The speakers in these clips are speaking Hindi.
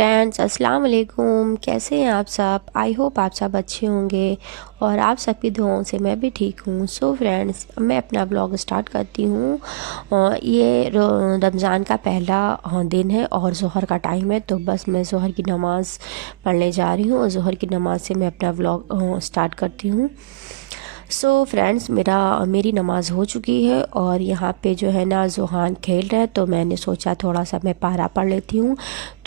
फ्रेंड्स, अस्सलाम वालेकुम। कैसे हैं आप सब? आई होप आप सब अच्छे होंगे और आप सबकी दुआओं से मैं भी ठीक हूँ। सो फ्रेंड्स, मैं अपना ब्लॉग स्टार्ट करती हूँ। ये रमज़ान का पहला दिन है और ज़ोहर का टाइम है, तो बस मैं ज़ोहर की नमाज़ पढ़ने जा रही हूँ और ज़ोहर की नमाज़ से मैं अपना ब्लॉग स्टार्ट करती हूँ। सो फ्रेंड्स, मेरी नमाज़ हो चुकी है और यहाँ पे जो है ना ज़ुहान खेल रहा है, तो मैंने सोचा थोड़ा सा मैं पारा पढ़ लेती हूँ।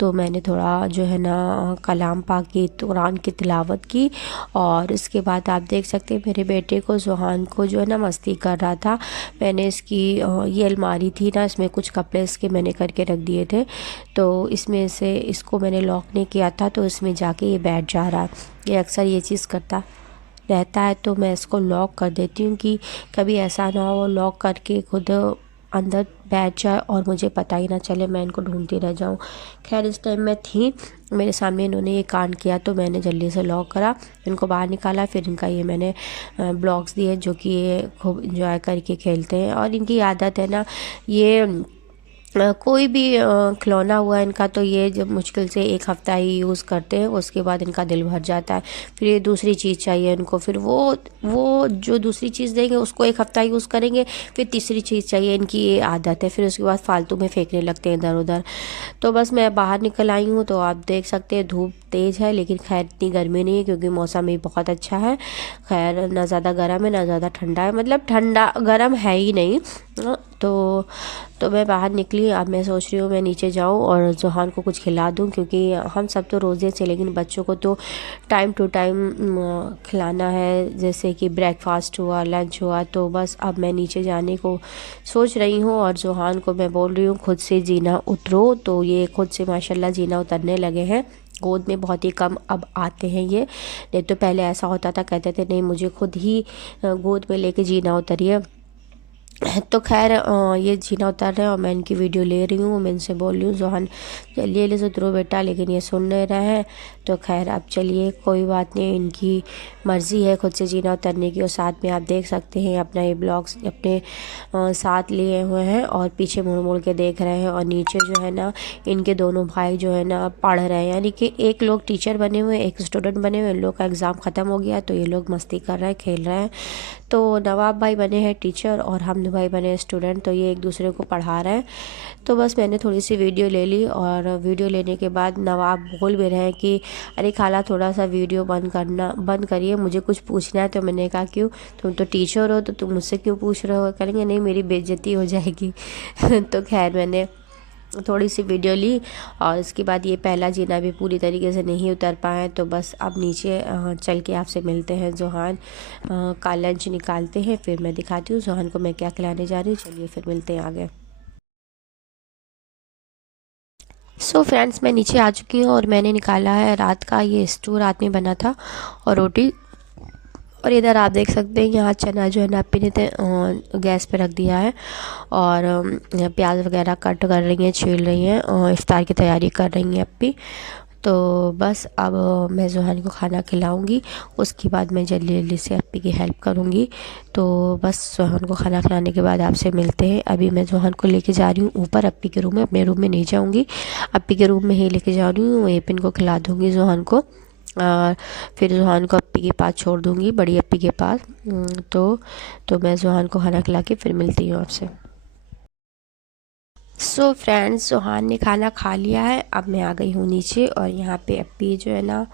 तो मैंने थोड़ा जो है ना कलाम पाक की कुरान की तिलावत की और उसके बाद आप देख सकते हैं मेरे बेटे को ज़ुहान को जो है ना मस्ती कर रहा था। मैंने इसकी ये अलमारी थी ना, इसमें कुछ कपड़े इसके मैंने करके रख दिए थे, तो इसमें से इसको मैंने लॉक नहीं किया था, तो इसमें जाके ये बैठ जा रहा है। ये अक्सर ये चीज़ करता रहता है, तो मैं इसको लॉक कर देती हूँ कि कभी ऐसा ना हो लॉक करके खुद अंदर बैठ जाए और मुझे पता ही ना चले, मैं इनको ढूंढती रह जाऊँ। खैर इस टाइम मैं थी, मेरे सामने इन्होंने ये कांड किया, तो मैंने जल्दी से लॉक करा, इनको बाहर निकाला। फिर इनका ये मैंने ब्लॉक्स दिए जो कि ये खूब इंजॉय करके खेलते हैं और इनकी आदत है ना, ये कोई भी खिलौना हुआ इनका, तो ये जब मुश्किल से एक हफ़्ता ही यूज़ करते हैं, उसके बाद इनका दिल भर जाता है। फिर ये दूसरी चीज़ चाहिए इनको, फिर वो जो दूसरी चीज़ देंगे उसको एक हफ़्ता यूज़ करेंगे, फिर तीसरी चीज़ चाहिए, इनकी ये आदत है। फिर उसके बाद फालतू में फेंकने लगते हैं इधर उधर। तो बस मैं बाहर निकल आई हूँ, तो आप देख सकते हैं धूप तेज़ है, लेकिन खैर इतनी गर्मी नहीं है क्योंकि मौसम भी बहुत अच्छा है। खैर ना ज़्यादा गर्म है ना ज़्यादा ठंडा है, मतलब ठंडा गर्म है ही नहीं। तो मैं बाहर निकली। अब मैं सोच रही हूँ मैं नीचे जाऊँ और ज़ुहान को कुछ खिला दूँ, क्योंकि हम सब तो रोज़े से, लेकिन बच्चों को तो टाइम टू टाइम खिलाना है, जैसे कि ब्रेकफास्ट हुआ, लंच हुआ। तो बस अब मैं नीचे जाने को सोच रही हूँ और ज़ुहान को मैं बोल रही हूँ खुद से जीना उतरो, तो ये खुद से माशाल्लाह जीना उतरने लगे हैं। गोद में बहुत ही कम अब आते हैं ये, नहीं तो पहले ऐसा होता था, कहते थे नहीं मुझे खुद ही गोद में लेके जीना उतरिए। तो खैर ये जीना उतार रहे हैं और मैं इनकी वीडियो ले रही हूँ। मैं इनसे बोल रही हूँ जोहान चलिए ले उतरो बेटा, लेकिन ये सुन नहीं रहे हैं। तो खैर अब चलिए कोई बात नहीं, इनकी मर्ज़ी है खुद से जीना उतरने की। और साथ में आप देख सकते हैं अपना ये ब्लॉग्स अपने साथ लिए हुए हैं और पीछे मुड़ मुड़ के देख रहे हैं। और नीचे जो है ना इनके दोनों भाई जो है ना पढ़ रहे हैं, यानी कि एक लोग टीचर बने हुए एक स्टूडेंट बने हुए। इन लोग का एग्ज़ाम ख़त्म हो गया, तो ये लोग मस्ती कर रहे हैं, खेल रहे हैं। तो नवाब भाई बने हैं टीचर और हमद भाई बने स्टूडेंट, तो ये एक दूसरे को पढ़ा रहे हैं। तो बस मैंने थोड़ी सी वीडियो ले ली और वीडियो लेने के बाद नवाब बोल भी रहे हैं कि अरे खाला थोड़ा सा वीडियो बंद करिए, मुझे कुछ पूछना है। तो मैंने कहा क्यों, तुम तो टीचर हो तो तुम मुझसे क्यों पूछ रहे हो? करेंगे नहीं मेरी बेइज्जती हो जाएगी। तो खैर मैंने थोड़ी सी वीडियो ली और इसके बाद ये पहला जीना भी पूरी तरीके से नहीं उतर पाए, तो बस अब नीचे चल के आपसे मिलते हैं। जोहान का लंच निकालते हैं, फिर मैं दिखाती हूँ जोहान को मैं क्या खिलाने जा रही हूँ। चलिए फिर मिलते हैं आगे। सो फ्रेंड्स, मैं नीचे आ चुकी हूँ और मैंने निकाला है रात का ये स्टू, रात में बना था, और रोटी। और इधर आप देख सकते हैं यहाँ चना जो है ना अपी ने गैस पे रख दिया है और प्याज वगैरह कट कर रही हैं, छील रही हैं और इफ्तार की तैयारी कर रही हैं अपी। तो बस अब मैं ज़ुहान को खाना खिलाऊंगी, उसके बाद मैं जल्दी जल्दी से अपी की हेल्प करूंगी। तो बस ज़ुहान को खाना खिलाने के बाद आपसे मिलते हैं। अभी मैं ज़ुहान को लेके जा रही हूँ ऊपर अपी के रूम में, अपने रूम में नहीं जाऊँगी, अपी के रूम में ही लेके जा रही हूँ, वहीं पर इनको खिला दूँगी ज़ुहान को। और फिर ज़ुहान को अप्पी के पास छोड़ दूँगी, बड़ी अप्पी के पास। तो मैं ज़ुहान को खाना खिला के फिर मिलती हूँ आपसे। सो फ्रेंड्स, ज़ुहान ने खाना खा लिया है, अब मैं आ गई हूँ नीचे और यहाँ पे अप्पी जो है ना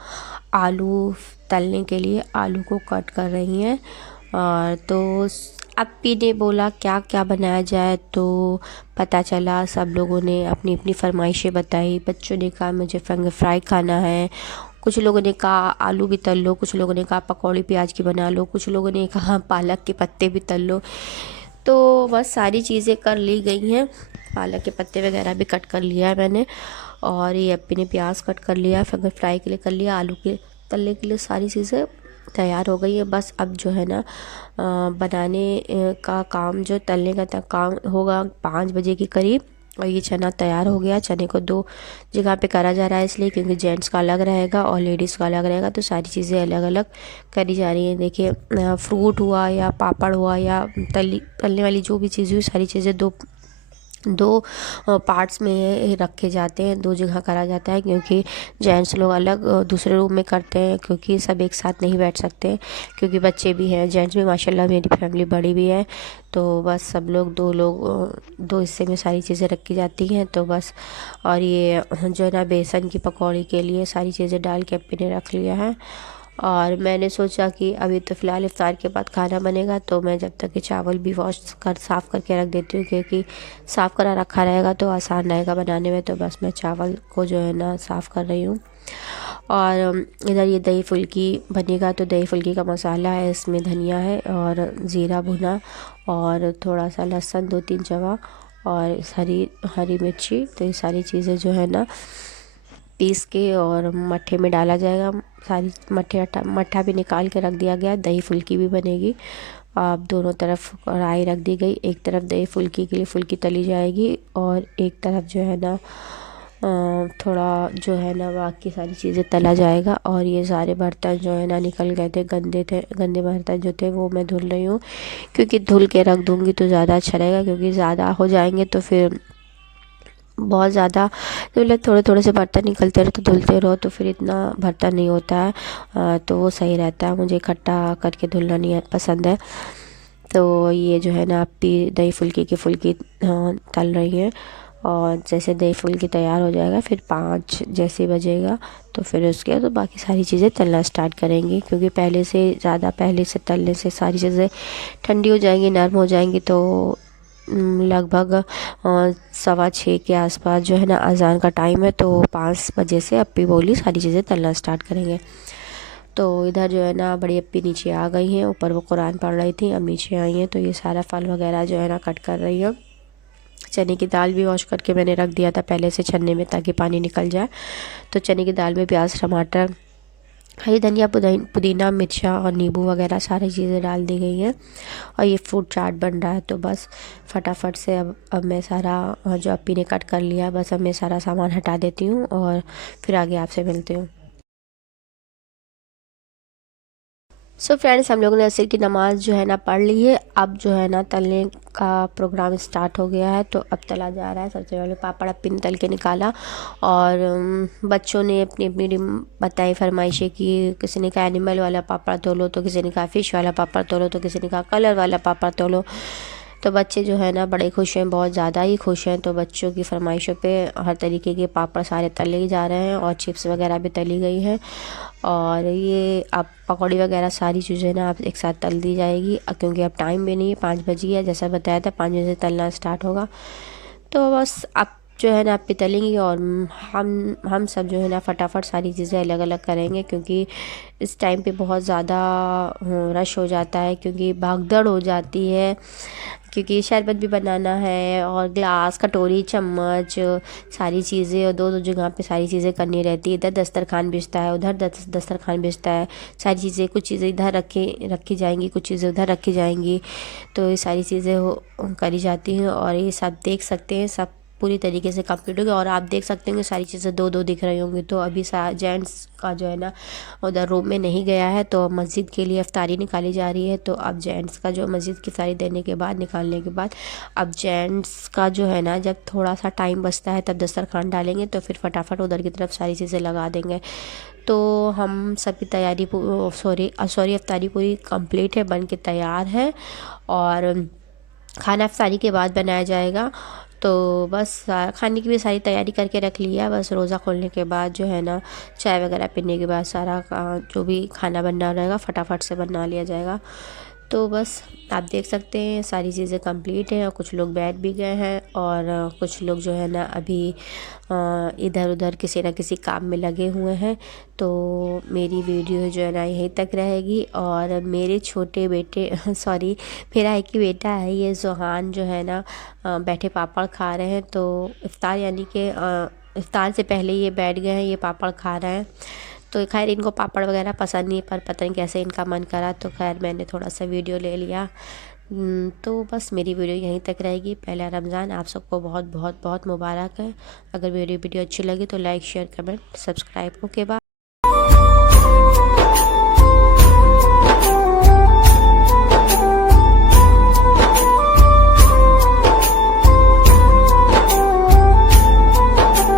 आलू तलने के लिए आलू को कट कर रही हैं। और तो अप्पी ने बोला क्या क्या बनाया जाए, तो पता चला सब लोगों ने अपनी अपनी फरमाइशें बताई। बच्चों ने कहा मुझे फिंगर फ्राई खाना है, कुछ लोगों ने कहा आलू भी तल लो, कुछ लोगों ने कहा पकौड़ी प्याज की बना लो, कुछ लोगों ने कहा पालक के पत्ते भी तल लो। तो बस सारी चीज़ें कर ली गई हैं, पालक के पत्ते वगैरह भी कट कर लिया है मैंने। और ये अप्पी ने प्याज कट कर लिया, फिंगर फ्राई के लिए कर लिया, आलू के तलने के लिए सारी चीज़ें तैयार हो गई है। बस अब जो है ना बनाने का काम, जो तलने का काम होगा 5 बजे के करीब। और ये चना तैयार हो गया, चने को 2 जगह पे करा जा रहा है इसलिए क्योंकि जेंट्स का अलग रहेगा और लेडीज़ का अलग रहेगा, तो सारी चीज़ें अलग अलग करी जा रही हैं। देखिए फ्रूट हुआ या पापड़ हुआ या तलने वाली जो भी चीज़ हुई, सारी चीज़ें 2 दो पार्ट्स में ये रखे जाते हैं, दो जगह करा जाता है, क्योंकि जेंट्स लोग अलग दूसरे रूम में करते हैं, क्योंकि सब एक साथ नहीं बैठ सकते, क्योंकि बच्चे भी हैं। जेंट्स भी माशाल्लाह मेरी फैमिली बड़ी भी है, तो बस सब लोग दो हिस्से में सारी चीज़ें रखी जाती हैं। तो बस, और ये जो है ना बेसन की पकौड़ी के लिए सारी चीज़ें डाल के अपने ने रख लिया है। और मैंने सोचा कि अभी तो फ़िलहाल इफ़्तार के बाद खाना बनेगा, तो मैं जब तक कि चावल भी वॉश कर साफ़ करके रख देती हूँ, क्योंकि साफ़ करा रखा रहेगा तो आसान रहेगा बनाने में। तो बस मैं चावल को जो है ना साफ़ कर रही हूँ। और इधर ये दही फुल्की बनेगा, तो दही फुल्की का मसाला है, इसमें धनिया है और ज़ीरा भुना और थोड़ा सा लहसुन 2-3 जवा और हरी हरी मिर्ची। तो ये सारी चीज़ें जो है ना पीस के और मट्ठे में डाला जाएगा। सारी मट्ठा भी निकाल के रख दिया गया। दही फुल्की भी बनेगी। अब दोनों तरफ कढ़ाई रख दी गई, एक तरफ दही फुल्की के लिए फुल्की तली जाएगी और एक तरफ जो है ना थोड़ा जो है ना बाकी सारी चीज़ें तला जाएगा। और ये सारे बर्तन जो है ना निकल गए थे, गंदे बर्तन जो थे वो मैं धुल रही हूँ, क्योंकि धुल के रख दूँगी तो ज़्यादा अच्छा रहेगा, क्योंकि ज़्यादा हो जाएंगे तो फिर बहुत ज़्यादा, तो मतलब थोड़े थोड़े से बर्तन निकलते रहो तो धुलते रहो, तो फिर इतना बर्तन नहीं होता है। तो वो सही रहता है। मुझे इकट्ठा करके धुलना नहीं पसंद है। तो ये जो है ना आपकी दही फुल्की की फुल्की तल रही है, और जैसे दही फुल्की तैयार हो जाएगा फिर 5 जैसे बजेगा, तो फिर उसके बाद तो बाकी सारी चीज़ें तलना स्टार्ट करेंगे, क्योंकि पहले से तलने से सारी चीज़ें ठंडी हो जाएंगी, नरम हो जाएंगी। तो लगभग 6:15 के आसपास जो है ना अज़ान का टाइम है, तो 5 बजे से अप्पी बोली सारी चीज़ें तलना स्टार्ट करेंगे। तो इधर जो है ना बड़ी अप्पी नीचे आ गई हैं, ऊपर वो कुरान पढ़ रही थी, अब नीचे आई हैं, तो ये सारा फल वगैरह जो है ना कट कर रही है। चने की दाल भी वॉश करके मैंने रख दिया था पहले से छन्ने में, ताकि पानी निकल जाए। तो चने की दाल में प्याज, टमाटर, हरी धनिया, पुदीना, मिर्चा और नींबू वगैरह सारी चीज़ें डाल दी गई हैं। और ये फ्रूट चाट बन रहा है। तो बस फटाफट से अब मैं सारा जो अप्पी ने कट कर लिया, बस अब मैं सारा सामान हटा देती हूँ और फिर आगे आपसे मिलती हूँ। सो फ्रेंड्स, हम लोगों ने असर की नमाज़ जो है ना पढ़ ली है। अब जो है ना तलने का प्रोग्राम स्टार्ट हो गया है, तो अब तला जा रहा है। सबसे पहले पापड़ अप्पी ने तल के निकाला, और बच्चों ने अपनी अपनी बताई फरमाइशें की। किसी ने कहा एनिमल वाला पापड़ तोलो, तो किसी ने कहा फ़िश वाला पापड़ तोलो, तो किसी ने कहा कलर वाला पापड़ तोलो। तो बच्चे जो है ना बड़े खुश हैं, बहुत ज़्यादा ही खुश हैं। तो बच्चों की फरमाइशों पे हर तरीके के पापड़ सारे तले जा रहे हैं, और चिप्स वगैरह भी तली गई हैं। और ये अब पकौड़ी वगैरह सारी चीज़ें ना अब एक साथ तल दी जाएगी, क्योंकि अब टाइम भी नहीं है, 5 बज गया। जैसा बताया था 5 बजे से तलना स्टार्ट होगा। तो बस अब जो है ना आप भी तलेंगी, और हम सब जो है ना फटाफट सारी चीज़ें अलग अलग करेंगे, क्योंकि इस टाइम पे बहुत ज़्यादा रश हो जाता है, क्योंकि भागदौड़ हो जाती है, क्योंकि शरबत भी बनाना है, और ग्लास, कटोरी, चम्मच, सारी चीज़ें, और दो दो जगह पे सारी चीज़ें करनी रहती है। इधर दस्तरखान बिछता है, उधर दस्तरखान बिछता है। सारी चीज़ें, कुछ चीज़ें इधर रखी जाएंगी, कुछ चीज़ें उधर रखी जाएंगी। तो ये सारी चीज़ें करी जाती हैं, और ये सब देख सकते हैं, सब पूरी तरीके से कंप्लीट हो गया। और आप देख सकते होंगे सारी चीज़ें दो दो दिख रही होंगी। तो अभी जेंट्स का जो है ना उधर रूम में नहीं गया है, तो मस्जिद के लिए इफ्तारी निकाली जा रही है। तो अब जेंट्स का जो मस्जिद की इफ्तारी देने के बाद, निकालने के बाद, अब जेंट्स का जो है ना जब थोड़ा सा टाइम बचता है तब दस्तरखान डालेंगे, तो फिर फटाफट उधर की तरफ सारी चीज़ें लगा देंगे। तो हम सबकी तैयारी सॉरी इफ्तारी पूरी कंप्लीट है, बन के तैयार है, और खाना इफ्तारी के बाद बनाया जाएगा। तो बस खाने की भी सारी तैयारी करके रख लिया। बस रोज़ा खोलने के बाद जो है ना चाय वगैरह पीने के बाद सारा जो भी खाना बनना रहेगा फटाफट से बना लिया जाएगा। तो बस आप देख सकते हैं सारी चीज़ें कंप्लीट हैं, और कुछ लोग बैठ भी गए हैं, और कुछ लोग जो है ना अभी इधर उधर किसी न किसी काम में लगे हुए हैं। तो मेरी वीडियो जो है ना यहीं तक रहेगी। और मेरे छोटे बेटे सॉरी, मेरा एक ही बेटा है, ये जोहान जो है ना बैठे पापड़ खा रहे हैं। तो इफ्तार यानी कि इफ्तार से पहले ये बैठ गए हैं, ये पापड़ खा रहे हैं। तो खैर इनको पापड़ वगैरह पसंद नहीं, पर पता नहीं कैसे इनका मन करा, तो खैर मैंने थोड़ा सा वीडियो ले लिया। तो बस मेरी वीडियो यहीं तक रहेगी। पहला रमज़ान आप सबको बहुत बहुत बहुत मुबारक है। अगर वीडियो अच्छी लगी तो like, share, comment, subscribe. Okay, bye.